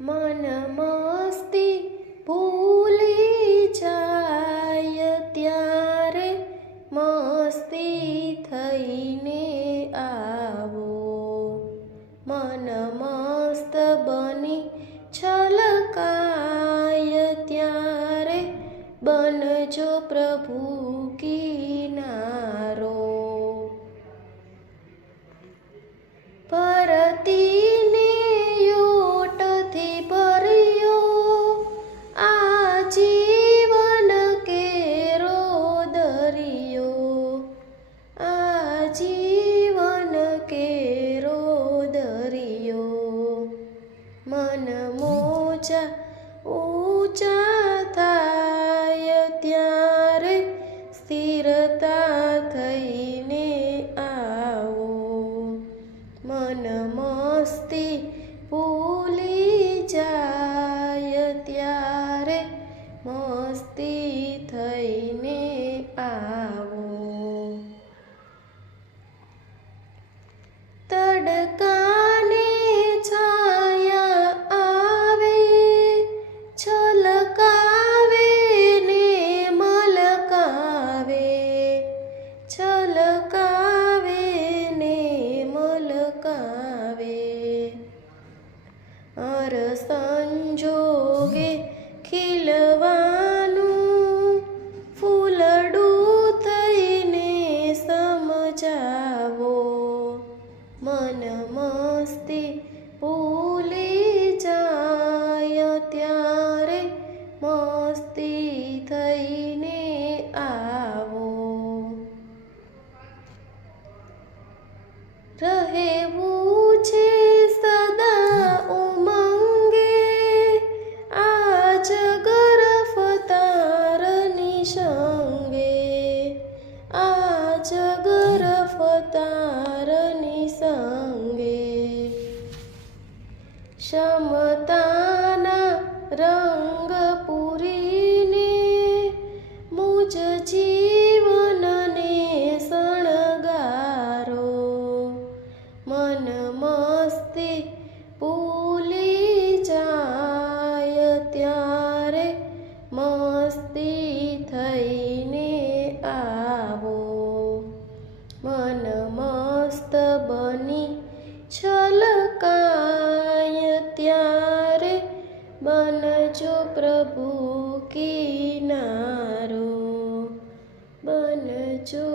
મન મસ્તી ભૂલી જાય ત્યારે મસ્તી થઈને આવો. મન મસ્ત બની છલકાય ત્યારે બનજો પ્રભુ કિનારો. ભરતીને યોટથી ભર્યો આ જીવન કેરો દરિયો. આ જીવન કેરો દરિયો. મન મોજા ઊંચા થાય ત્યારે સ્થિરતા થઈને આવો. મન મસ્તી ભૂલી જાય ત્યારે મસ્તી થઈને આવો. તડકાને છાયા આવે છલકાવે ને મલકાવે. છલકાવે ને મલકાવે. અર સંજોગે ખીલવાનું ફૂલડું થઈને સમજાવો. મન મસ્તી ભૂલી જાય ત્યારે મસ્તી થઈને આવો. રહેવું છે સદા ઉમંગે આ જગર ફતારની સંગે. આ જગર ફતારની સંગે. ક્ષમતાના રંગ પૂરીને મુજ જીવનને શણગારો. મન મસ્તી ભૂલી જાય ત્યારે મસ્તી થઈને આવો. મન મસ્ત બની છલકાય ત્યારે બનજો પ્રભુ કિનારો. બનજો